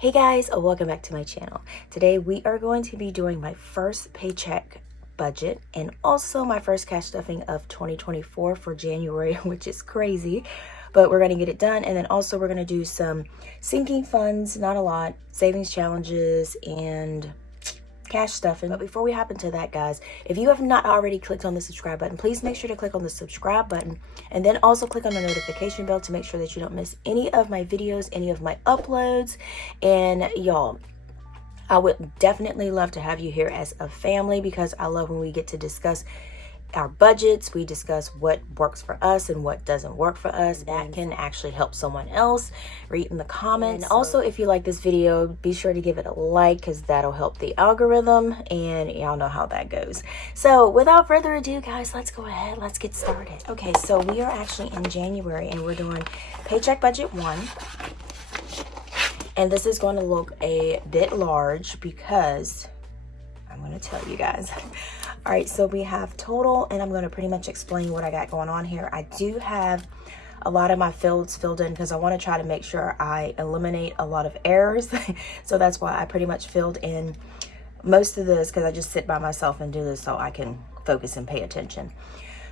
Hey guys, welcome back to my channel. Today we are going to be doing my first paycheck budget and also my first cash stuffing of 2024 for January, which is crazy, but we're going to get it done. And then also we're going to do some sinking funds, not a lot, savings challenges, and cash stuffing. But before we hop into that, guys, if you have not already clicked on the subscribe button, please make sure to click on the subscribe button and then also click on the notification bell to make sure that you don't miss any of my videos, any of my uploads. And y'all, I would definitely love to have you here as a family because I love when we get to discuss our budgets. We discuss what works for us and what doesn't work for us. That can actually help someone else. Read in the comments. And also, if you like this video, be sure to give it a like because that'll help the algorithm, and y'all know how that goes. So without further ado, guys, let's go ahead. Let's get started. Okay, so we are actually in January and we're doing paycheck budget 1. And this is going to look a bit large because I'm going to tell you guys. All right, so we have total, and I'm going to pretty much explain what I got going on here. I do have a lot of my fields filled in because I want to try to make sure I eliminate a lot of errors. So that's why I pretty much filled in most of this, because I just sit by myself and do this so I can focus and pay attention.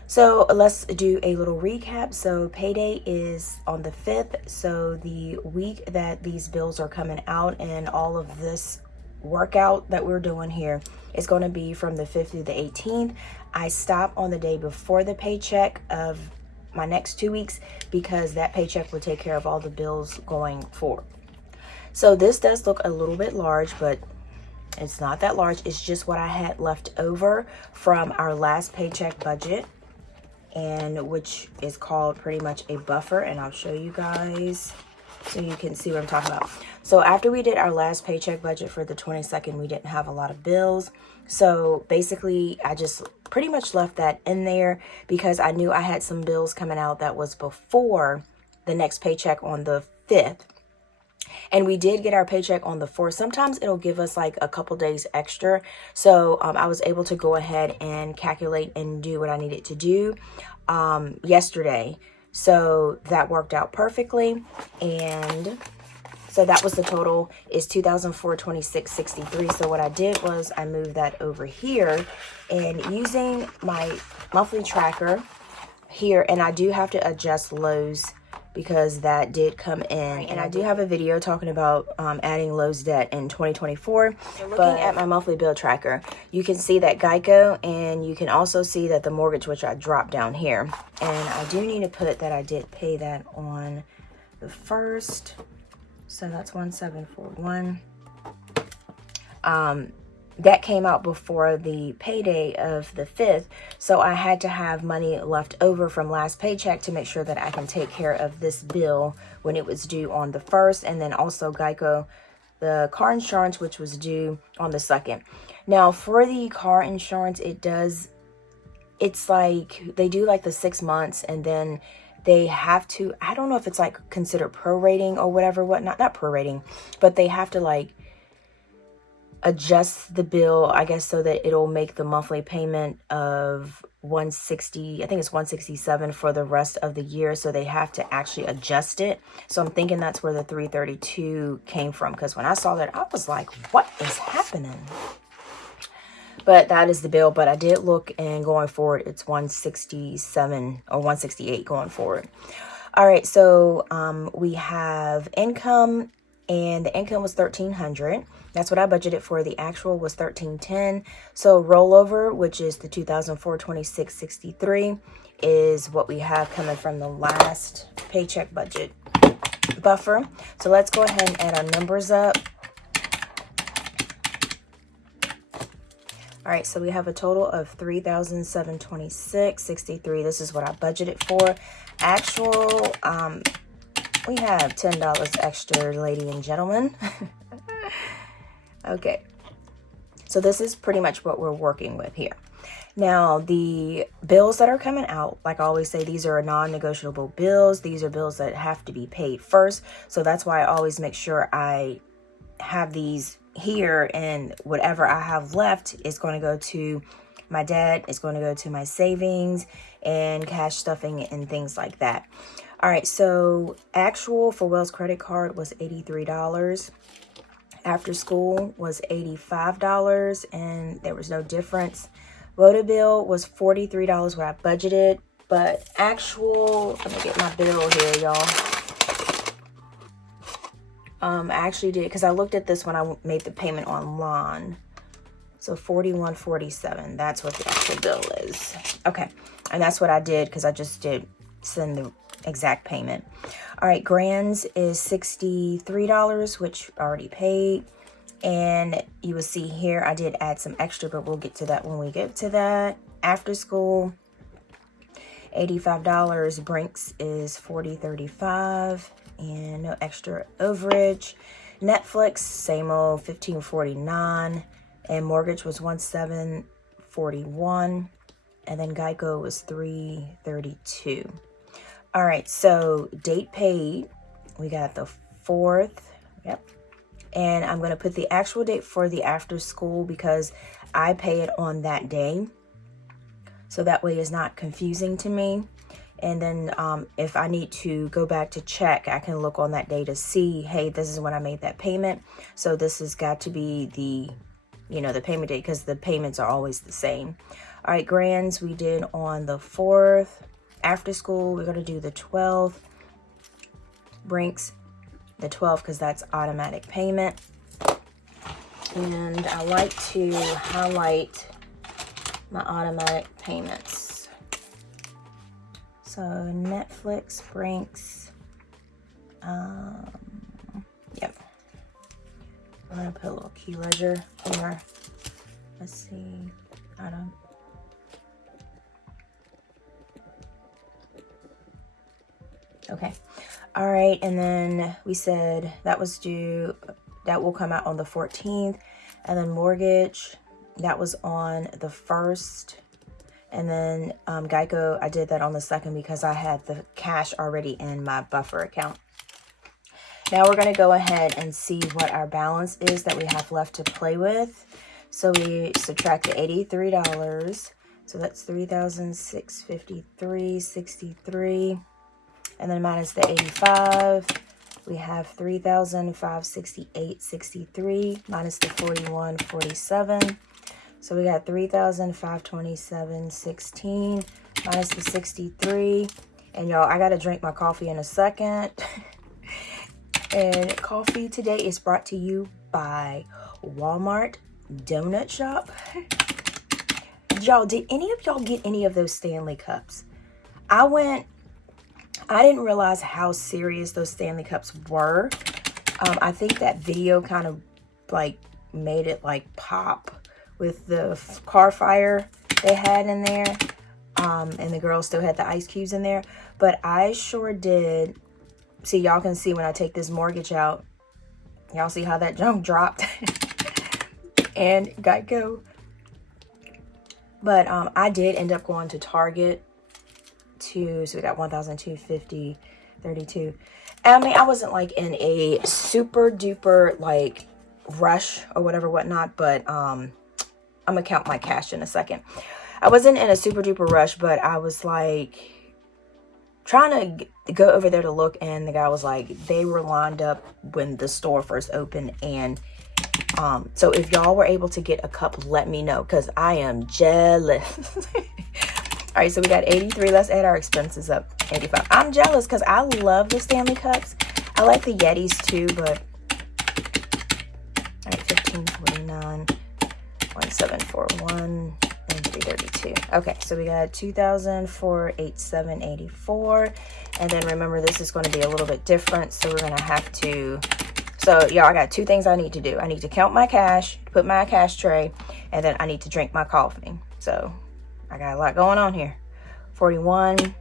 So let's do a little recap. So payday is on the 5th. So the week that these bills are coming out and all of this workout that we're doing here is going to be from the 5th through the 18th. I stop on the day before the paycheck of my next 2 weeks because that paycheck will take care of all the bills going forward. So this does look a little bit large, but it's not that large. It's just what I had left over from our last paycheck budget, and which is called pretty much a buffer, and I'll show you guys so you can see what I'm talking about. So after we did our last paycheck budget for the 22nd, we didn't have a lot of bills. So basically, I just pretty much left that in there because I knew I had some bills coming out that was before the next paycheck on the 5th. And we did get our paycheck on the 4th. Sometimes it'll give us like a couple days extra. So I was able to go ahead and calculate and do what I needed to do yesterday. So that worked out perfectly. And so that was the total, is $2,426.63. So what I did was I moved that over here and using my monthly tracker here, and I do have to adjust Lowe's because that did come in, and I do have a video talking about adding Lowe's debt in 2024. So looking at my monthly bill tracker, you can see that Geico, and you can also see that the mortgage, which I dropped down here, and I do need to put that I did pay that on the 1st. So that's 1741. That came out before the payday of the 5th. So I had to have money left over from last paycheck to make sure that I can take care of this bill when it was due on the 1st. And then also Geico, the car insurance, which was due on the 2nd. Now for the car insurance, it's like they do like the 6 months, and then they have to, I don't know if it's like considered prorating or whatever, not prorating, but they have to like adjust the bill, I guess, so that it'll make the monthly payment of 160, I think it's 167 for the rest of the year. So they have to actually adjust it. So I'm thinking that's where the 332 came from, because when I saw that, I was like, what is happening? But that is the bill. But I did look, and going forward, it's 167 or 168 going forward. All right, so we have income, and the income was $1,300. That's what I budgeted for. The actual was $1,310. So rollover, which is the $2,426.63, is what we have coming from the last paycheck budget buffer. So let's go ahead and add our numbers up. All right, so we have a total of $3,726.63. This is what I budgeted for. Actual, we have $10 extra, ladies and gentlemen. Okay, so this is pretty much what we're working with here. Now, the bills that are coming out, like I always say, these are non-negotiable bills. These are bills that have to be paid first. So that's why I always make sure I have these here, and whatever I have left is going to go to my debt, it's going to go to my savings and cash stuffing and things like that. All right, so actual for Wells credit card was $83. After school was $85 and there was no difference. Voter bill was $43 what I budgeted, but actual, let me get my bill here, y'all. I actually did, because I looked at this when I made the payment online. So $41.47, that's what the actual bill is. Okay, and that's what I did because I just did send the exact payment. All right, grands is $63, which I already paid. And you will see here, I did add some extra, but we'll get to that when we get to that. After school, $85. Brinks is $40.35 and no extra overage. Netflix, same old, $15.49. And mortgage was $17.41. And then Geico was $3.32. All right, so date paid, we got the 4th. Yep. And I'm going to put the actual date for the after school because I pay it on that day. So that way it's not confusing to me. And then if I need to go back to check, I can look on that day to see, hey, this is when I made that payment. So this has got to be the, you know, the payment date because the payments are always the same. All right, grands we did on the 4th. After school, we're going to do the 12th. Brinks, the 12th, because that's automatic payment. And I like to highlight my automatic payments. So Netflix, Brinks, yep. I'm going to put a little key ledger here. Let's see. I don't. Okay. All right. And then we said that was due, that will come out on the 14th. And then mortgage, that was on the 1st. And then Geico, I did that on the 2nd because I had the cash already in my buffer account. Now we're going to go ahead and see what our balance is that we have left to play with. So we subtract the $83. So that's $3,653.63. And then minus the 85, we have $3,568.63 minus the 41.47. So we got $3,527.16 minus the 63. And y'all, I gotta drink my coffee in a second. And coffee today is brought to you by Walmart Donut Shop. Y'all, did any of y'all get any of those Stanley Cups? I didn't realize how serious those Stanley Cups were. I think that video kind of like made it like pop with the car fire they had in there. And the girl still had the ice cubes in there. But I sure did. See, y'all can see when I take this mortgage out. Y'all see how that junk dropped. And Geico. But I did end up going to Target. So we got $1,250.32. I mean, I wasn't like in a super duper like rush or whatever whatnot, but I'm gonna count my cash in a second. I wasn't in a super duper rush, but I was like trying to go over there to look, and the guy was like, they were lined up when the store first opened. And so if y'all were able to get a cup, let me know, because I am jealous. All right, so we got 83. Let's add our expenses up. 85. I'm jealous because I love the Stanley Cups. I like the Yetis too, but all right, 1549, 1741, and 332. Okay, so we got 2,487.84. And then remember, this is going to be a little bit different, so we're going to have to. So y'all, I got two things I need to do. I need to count my cash, put my cash tray, and then I need to drink my coffee. So I got a lot going on here. 41,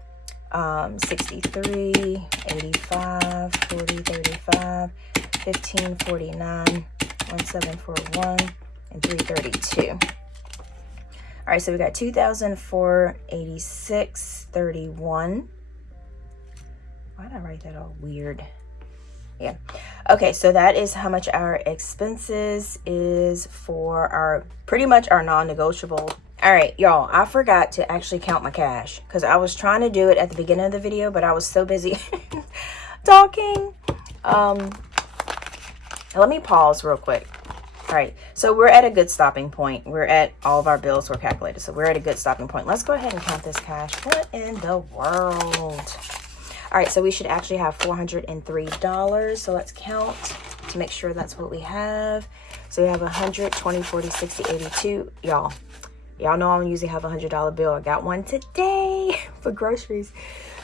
63, 85, 40, 35, 15, 49, 1741, and 332. All right, so we got 2,486.31. Why did I write that all weird? Yeah. Okay, so that is how much our expenses is for our pretty much our non-negotiable. All right, y'all, I forgot to actually count my cash because I was trying to do it at the beginning of the video, but I was so busy talking. let me pause real quick. All right, so we're at a good stopping point. We're at, all of our bills were calculated, so we're at a good stopping point. Let's go ahead and count this cash. What in the world? All right, so we should actually have $403. So let's count to make sure that's what we have. So we have 100, 20, 40, 60, 82. Y'all know I usually have a $100 bill. I got one today for groceries.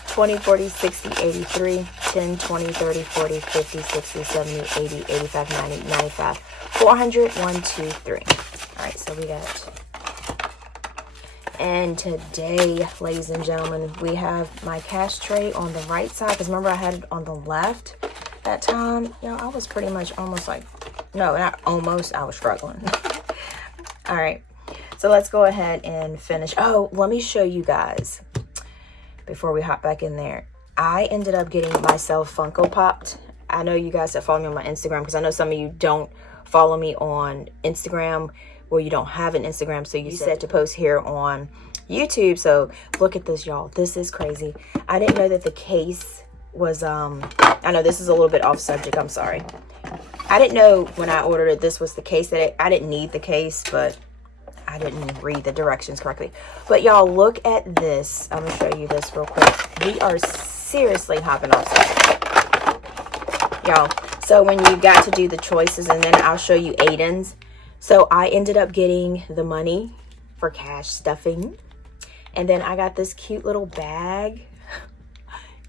20, 40, 60, 83, 10, 20, 30, 40, 50, 60, 70, 80, 85, 90, 95, 400, 1, 2, 3. All right, so we got, and today, ladies and gentlemen, we have my cash tray on the right side, because remember I had it on the left that time. You know, I was pretty much almost like, no, not almost, I was struggling. All right, so let's go ahead and finish. Oh, let me show you guys before we hop back in there. I ended up getting myself Funko Popped. I know you guys that follow me on my Instagram, because I know some of you don't follow me on Instagram, or you don't have an Instagram, so you said to post here on YouTube. So look at this, y'all. This is crazy. I didn't know that the case was I know this is a little bit off subject, I'm sorry. I didn't know when I ordered it this was the case. That I didn't need the case, but I didn't read the directions correctly. But y'all, look at this. I'm gonna show you this real quick. We are seriously hopping off subject, y'all. So when you got to do the choices, and then I'll show you aidens. So I ended up getting the money for cash stuffing, and then I got this cute little bag.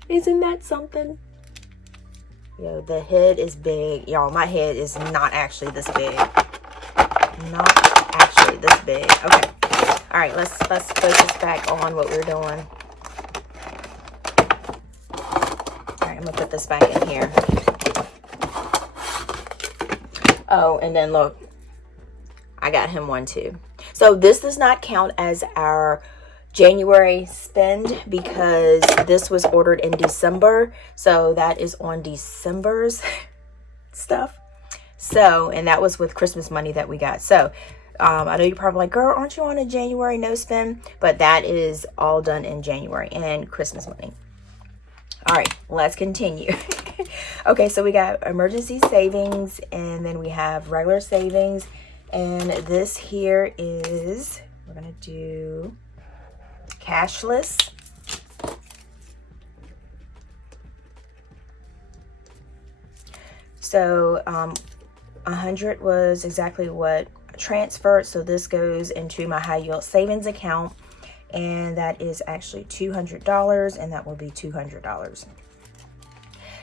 Isn't that something? Yo, the head is big, y'all. My head is not actually this big. Not actually this big. Okay. All right, let's focus back on what we're doing. All right, I'm gonna put this back in here. Oh, and then look, I got him one too. So this does not count as our January spend, because this was ordered in December. So that is on December's stuff. So, and that was with Christmas money that we got. So I know you're probably like, girl, aren't you on a January no spend? But that is all done in January and Christmas money. All right, let's continue. Okay, so we got emergency savings, and then we have regular savings. And this here is, we're going to do cashless. So 100 was exactly what I transferred. So this goes into my high yield savings account, and that is actually $200, and that will be $200.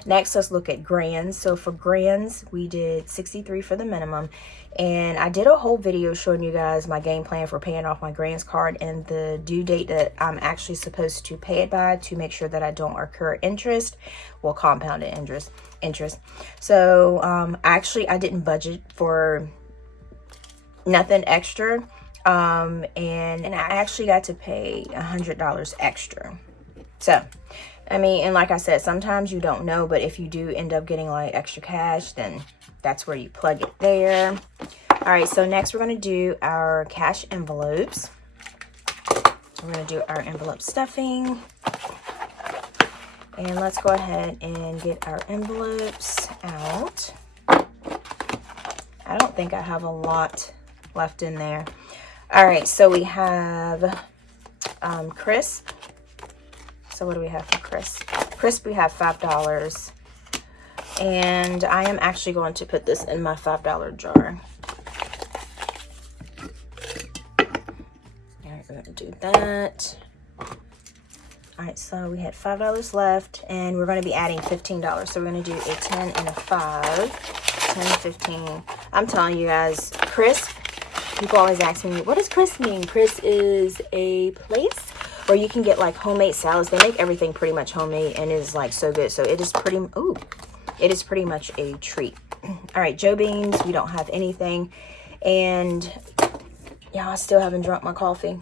Next, let's look at grands. So for grands, we did 63 for the minimum, and I did a whole video showing you guys my game plan for paying off my grands card and the due date that I'm actually supposed to pay it by, to make sure that I don't incur interest, well, compounded interest. So actually I didn't budget for nothing extra, and I actually got to pay $100 extra. So I mean, and like I said, sometimes you don't know, but if you do end up getting like extra cash, then that's where you plug it there. All right, so next we're going to do our cash envelopes. We're going to do our envelope stuffing. And let's go ahead and get our envelopes out. I don't think I have a lot left in there. All right, so we have crisp. So what do we have for crisp? Crisp, we have $5. And I am actually going to put this in my $5 jar. All right, we're going to do that. All right, so we had $5 left, and we're going to be adding $15. So we're going to do a 10 and a 5. 10, 15. I'm telling you guys, crisp, people always ask me, what does crisp mean? Crisp is a place where you can get like homemade salads. They make everything pretty much homemade, and it is like so good. So it is pretty much a treat. All right, Joe Beans, we don't have anything. And yeah, I still haven't drunk my coffee.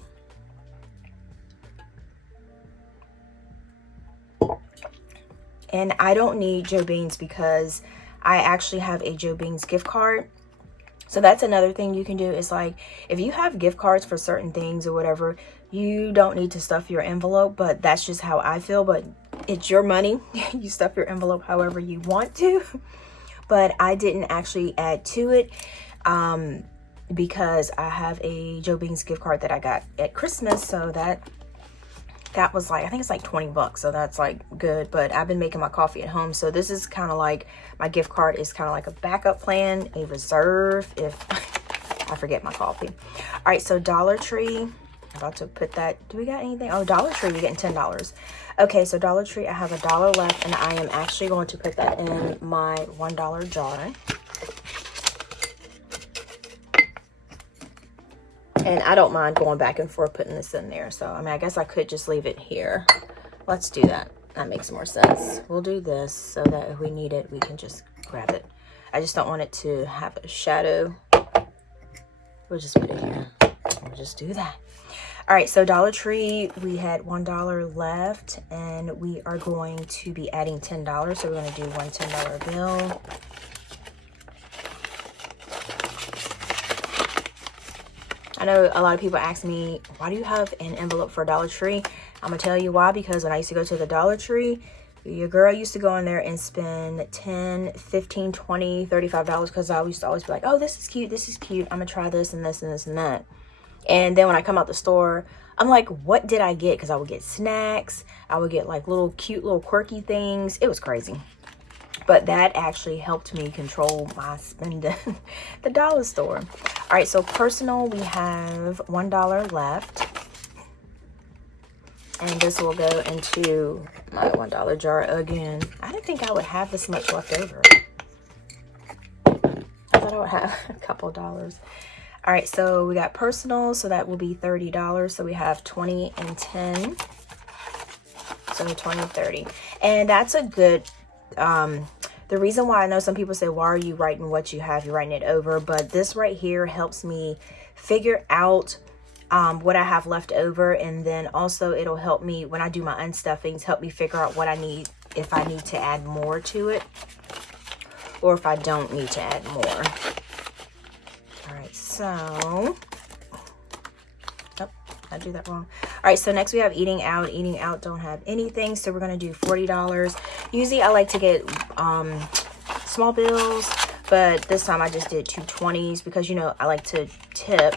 And I don't need Joe Beans because I actually have a Joe Beans gift card. So that's another thing you can do, is like, if you have gift cards for certain things or whatever, you don't need to stuff your envelope. But that's just how I feel. But it's your money. You stuff your envelope however you want to. but I didn't actually add to it because I have a Joe Beans gift card that I got at Christmas. So that was like, I think it's like 20 bucks. So that's like good, but I've been making my coffee at home. So this is kind of like, my gift card is kind of like a backup plan, a reserve if I forget my coffee. All right, so Dollar Tree, I'm about to put that, do we got anything? Oh, Dollar Tree, we're getting $10. Okay, so Dollar Tree, I have $1 left, and I am actually going to put that in my $1 jar. And I don't mind going back and forth putting this in there. So, I mean, I guess I could just leave it here. Let's do that. That makes more sense. We'll do this so that if we need it, we can just grab it. I just don't want it to have a shadow. We'll just put it here. We'll just do that. All right, so Dollar Tree, we had $1 left, and we are going to be adding $10. So we're going to do one $10 bill. I know a lot of people ask me, why do you have an envelope for Dollar Tree? I'm going to tell you why, because when I used to go to the Dollar Tree, your girl used to go in there and spend $10, $15, $20, $35 because I used to always be like, oh, this is cute, I'm going to try this and this and this and that. And then when I come out the store, I'm like, what did I get? Because I would get snacks, I would get like little cute, little quirky things. It was crazy. But that actually helped me control my spending the dollar store. All right, so personal, we have $1 left. And this will go into my $1 jar again. I didn't think I would have this much left over. I thought I would have a couple dollars. All right, so we got personal, so that will be $30. So we have 20 and 10. So 20 and 30. And that's a good... the reason why I know some people say, why are you writing what you have? You're writing it over. But this right here helps me figure out what I have left over. And then also it'll help me when I do my unstuffings, help me figure out what I need, if I need to add more to it or if I don't need to add more. All right, so... I do that wrong. All right, so next we have eating out. Eating out don't have anything, so we're gonna do $40. Usually I like to get small bills, but this time I just did 2 20s because, you know, I like to tip.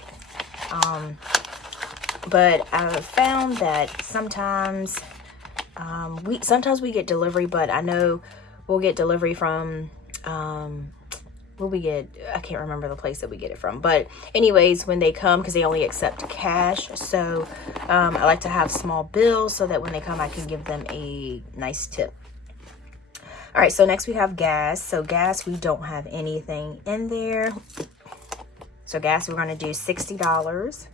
But I found that sometimes we get delivery, but I know we'll get delivery from I can't remember the place that we get it from, but anyways, when they come, because they only accept cash, so I like to have small bills so that when they come I can give them a nice tip. All right, so next we have gas. So gas, we don't have anything in there. So gas, we're going to do $60.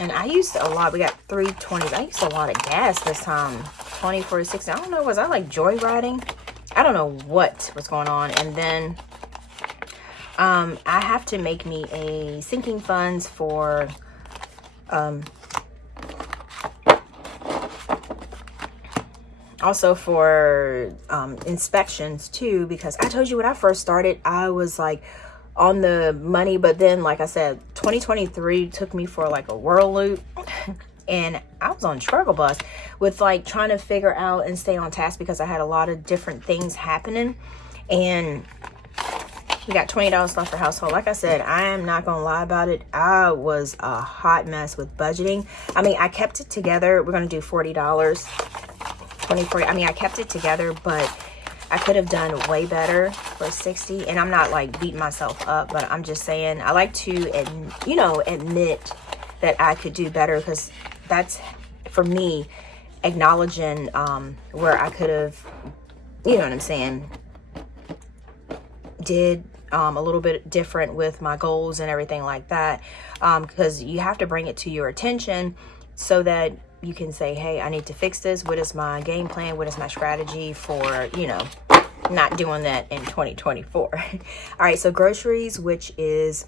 And I used a lot. We got 3 20s. I used a lot of gas this time. 20, 40, 60. I don't know, was I like joyriding? I don't know what was going on. And then I have to make me a sinking funds for also for inspections too, because I told you when I first started I was like on the money, but then like I said, 2023 took me for like a whirlloop. And I was on struggle bus with like trying to figure out and stay on task because I had a lot of different things happening. And we got $20 left for household. Like I said, I am not gonna lie about it. I was a hot mess with budgeting. I mean, I kept it together. We're gonna do $40, 20, 40. I mean, I kept it together, but I could have done way better for 60. And I'm not like beating myself up, but I'm just saying I like to, you know, admit that I could do better, because that's for me acknowledging where I could have, you know what I'm saying, did a little bit different with my goals and everything like that, because you have to bring it to your attention so that you can say, hey, I need to fix this. What is my game plan? What is my strategy for, you know, not doing that in 2024? All right, so groceries, which is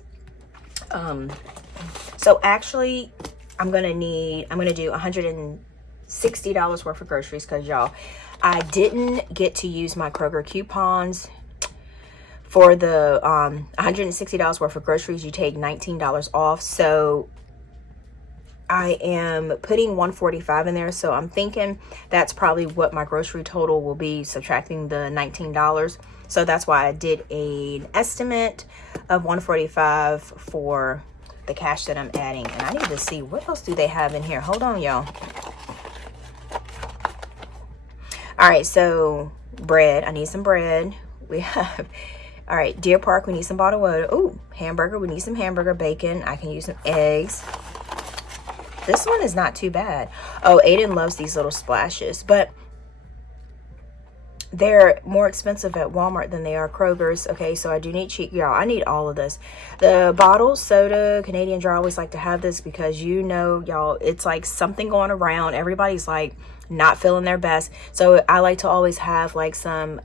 so actually I'm gonna do $160 worth of groceries, because y'all, I didn't get to use my Kroger coupons for the $160 worth of groceries. You take $19 off. So I am putting $145 in there, so I'm thinking that's probably what my grocery total will be, subtracting the $19. So that's why I did an estimate of $145 for the cash that I'm adding. And I need to see what else do they have in here. Hold on, y'all. All right, so bread. I need some bread. We have, all right, Deer Park, we need some bottled water. Ooh, hamburger. We need some hamburger, bacon. I can use some eggs. This one is not too bad. Oh, Aiden loves these little splashes, but they're more expensive at Walmart than they are Kroger's. Okay, so I do need cheap, y'all. I need all of this. The bottled soda, Canadian Dry, I always like to have this because, you know, y'all, it's like something going around. Everybody's like not feeling their best. So I like to always have like some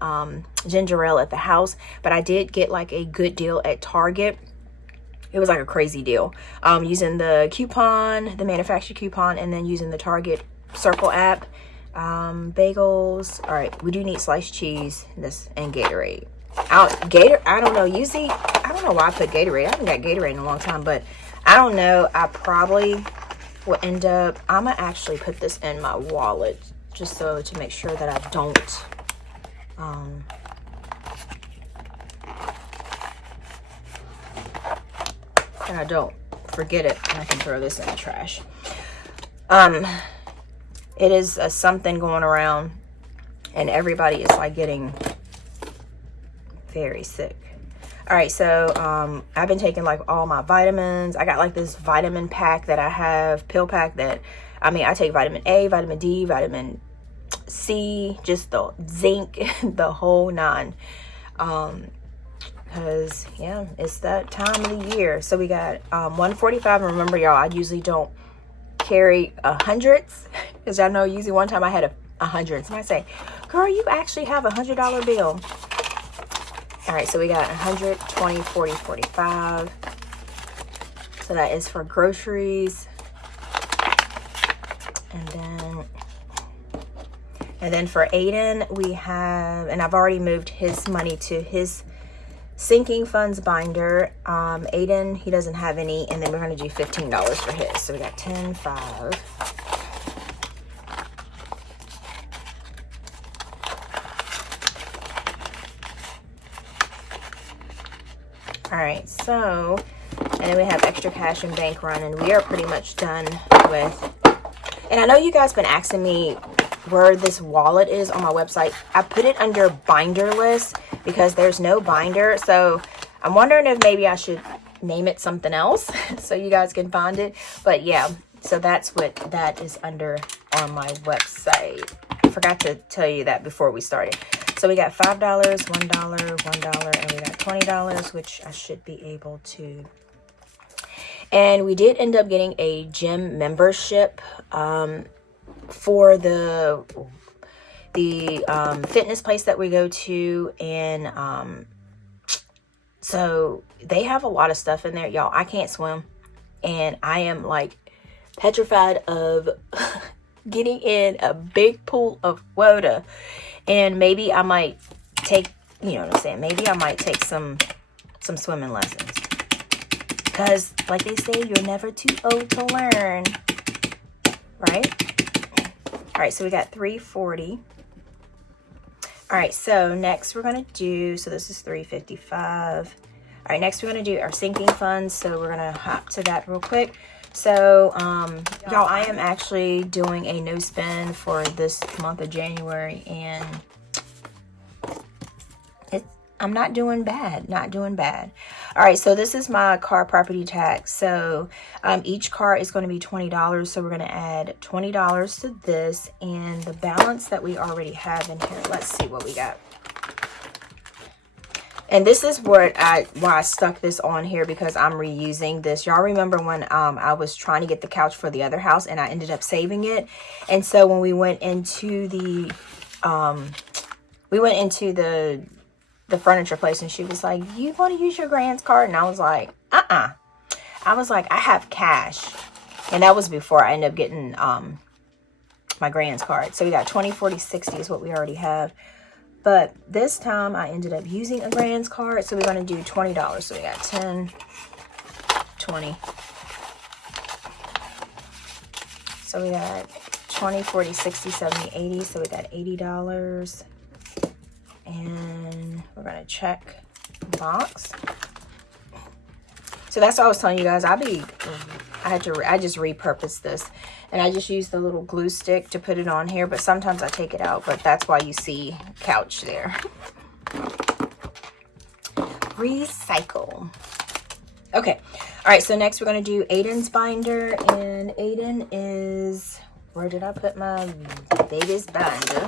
ginger ale at the house. But I did get like a good deal at Target. It was like a crazy deal. Using the coupon, the manufacturer coupon, and then using the Target Circle app. Bagels. All right, we do need sliced cheese, this, and Gatorade. I don't know. Usually, I don't know why I put Gatorade. I haven't got Gatorade in a long time, but I don't know. I probably will end up. I'm gonna actually put this in my wallet just so to make sure that I don't. And I don't forget it, and I can throw this in the trash. It is something going around, and everybody is like getting very sick. All right, so I've been taking like all my vitamins. I got like this vitamin pack that I have, pill pack that, I mean, I take vitamin A, vitamin D, vitamin C, just the zinc, the whole nine. Because, yeah, it's that time of the year. So we got $145. Remember, y'all, I usually don't carry hundreds. Because I know usually one time I had a hundred. Somebody say, girl, you actually have $100 bill. All right, so we got 100, 20, 40, 45. So that is for groceries. And then for Aiden, we have, and I've already moved his money to his sinking funds binder. Aiden, he doesn't have any, and then we're going to do $15 for his. So we got 10, 5. All right, so, and then we have extra cash and bank run, and we are pretty much done with. And I know you guys been asking me where this wallet is on my website. I put it under binder list because there's no binder. So I'm wondering if maybe I should name it something else so you guys can find it. But yeah, so that's what that is under on my website. I forgot to tell you that before we started. So we got $5, $1, $1, and we got $20, which I should be able to. And we did end up getting a gym membership for the fitness place that we go to. And so they have a lot of stuff in there. Y'all, I can't swim. And I am like petrified of getting in a big pool of water. And maybe I might take, you know what I'm saying? Maybe I might take some swimming lessons. Because, like they say, you're never too old to learn. Right? All right, so we got 340. All right, so next we're going to do, so this is 355. All right, next we're going to do our sinking funds. So we're going to hop to that real quick. So, y'all, I am actually doing a no spend for this month of January, and I'm not doing bad, All right, so this is my car property tax. So, each car is going to be $20. So we're going to add $20 to this, and the balance that we already have in here. Let's see what we got. And this is why I stuck this on here, because I'm reusing this. Y'all remember when I was trying to get the couch for the other house and I ended up saving it. And so when we went into the furniture place, and she was like, you want to use your grand's card? And I was like, I was like, I have cash. And that was before I ended up getting my grand's card. So we got 20, 40, 60 is what we already have. But this time I ended up using a grand's card. So we're going to do $20. So we got 10, 20. So we got 20, 40, 60, 70, 80. So we got $80. And we're gonna check box. So that's what I was telling you guys. I just repurposed this, and I just used the little glue stick to put it on here, but sometimes I take it out, but that's why you see couch there. Recycle. Okay, all right, so next we're gonna do Aiden's binder, and Aiden is, where did I put my baby's binder?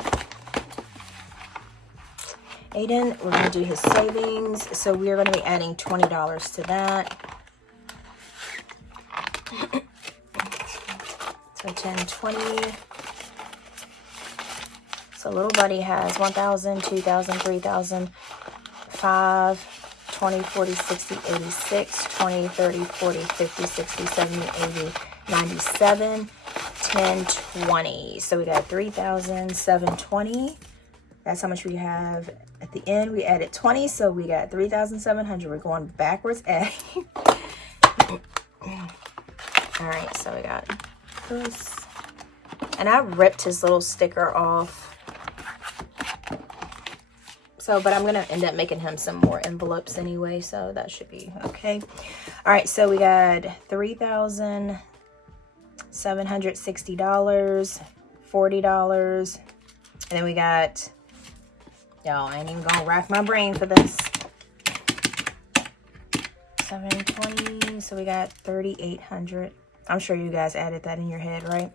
Aiden, we're going to do his savings. So we are going to be adding $20 to that. So 10, 20. So little buddy has 1,000, 2,000, 3,000, 5, 20, 40, 60, 86, 20, 30, 40, 50, 60, 70, 80, 97, 10, 20. So we got 3,720. That's how much we have at the end. We added 20, so we got 3,700. We're going backwards adding. All right, so we got this. And I ripped his little sticker off. So, but I'm going to end up making him some more envelopes anyway, so that should be okay. All right, so we got $3,760, $40. And then we got, y'all, I ain't even gonna rack my brain for this. 720, so we got 3,800. I'm sure you guys added that in your head, right?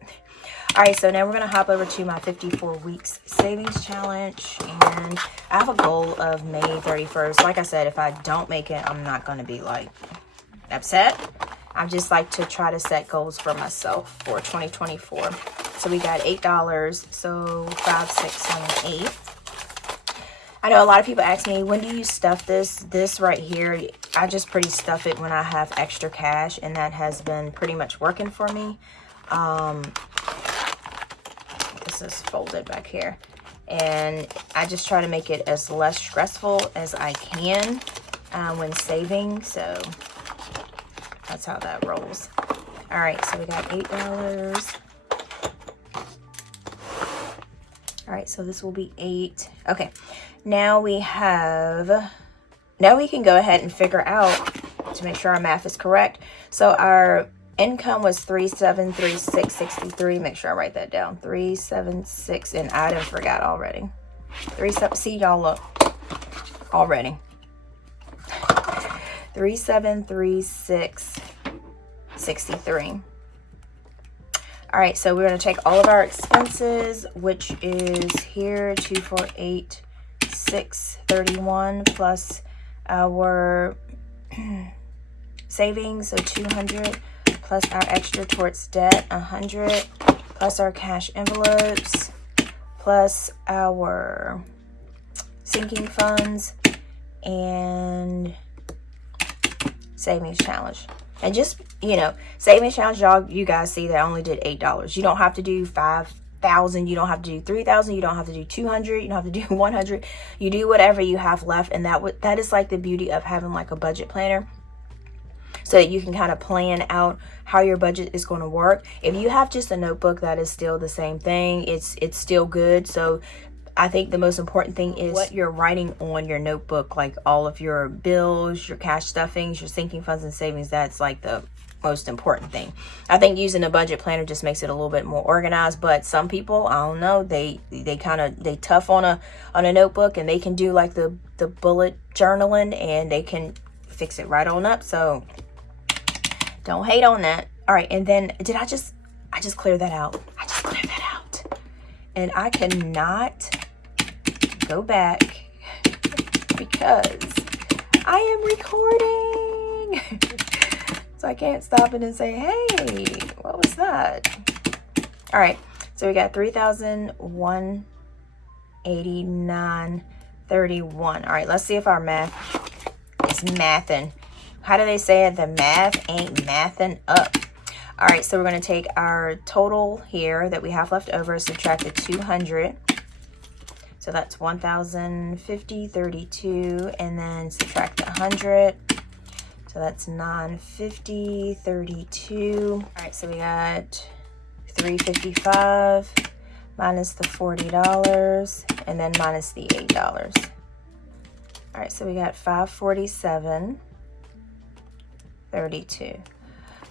All right, so now we're gonna hop over to my 54 weeks savings challenge, and I have a goal of May 31st. Like I said, if I don't make it, I'm not gonna be like upset. I just like to try to set goals for myself for 2024. So we got $8, so 5, 6, 7, 8. I know a lot of people ask me, when do you stuff this? This right here, I just pretty stuff it when I have extra cash, and that has been pretty much working for me. This is folded back here, and I just try to make it as less stressful as I can when saving. So that's how that rolls. All right, so we got $8. All right, so this will be 8. Okay, now we can go ahead and figure out, to make sure our math is correct. So our income was $3,736.63. Make sure I write that down. 376, and I done forgot already. 37. See, y'all, look already. 3,736.63. All right, so we're going to take all of our expenses, which is here, 248,631, plus our savings, so 200, plus our extra towards debt, 100, plus our cash envelopes, plus our sinking funds, and savings challenge. And just, you know, savings challenge, y'all, you guys see that I only did $8. You don't have to do 5,000. You don't have to do 3,000. You don't have to do 200. You don't have to do 100. You do whatever you have left. And that is like the beauty of having like a budget planner, so that you can kind of plan out how your budget is going to work. If you have just a notebook, that is still the same thing. It's still good. So I think the most important thing is what you're writing on your notebook, like all of your bills, your cash stuffings, your sinking funds and savings. That's like the most important thing. I think using a budget planner just makes it a little bit more organized, but some people, I don't know, they tough on a notebook, and they can do like the bullet journaling, and they can fix it right on up. So don't hate on that. All right, and then I just cleared that out. I just cleared that out. And I cannot go back because I am recording. So I can't stop it and say, hey, what was that? All right, so we got 3,189.31. All right, let's see if our math is mathing. How do they say it? The math ain't mathing up. All right, so we're going to take our total here that we have left over, subtract the 200. So that's 1,050.32, and then subtract the 100. So that's 950.32. All right, so we got $355 minus the $40 and then minus the $8. All right, so we got $547.32.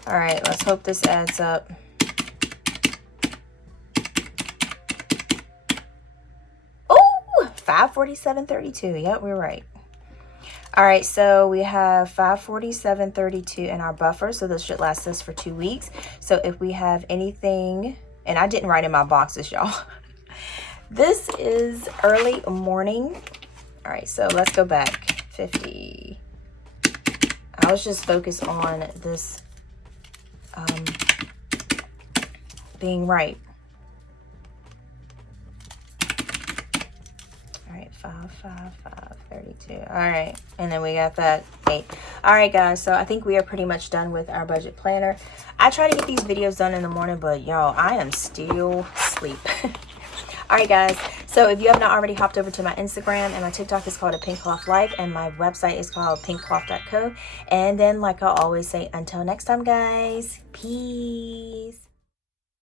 All right, let's hope this adds up. Oh, $547.32. Yep, we're right. All right, so we have $547.32 in our buffer, so this should last us for 2 weeks. So if we have anything, and I didn't write in my boxes, y'all. This is early morning. All right, so let's go back. 50. I was just focused on this being right. All right, 555.32. All right, and then we got that 8. All right, guys, so I think we are pretty much done with our budget planner. I try to get these videos done in the morning, but y'all, I am still asleep. All right, guys, so if you have not already hopped over to my Instagram, and my TikTok is called A Pink Cloth Life, and my website is called pinkcloth.co. And then, like I always say, until next time, guys, peace.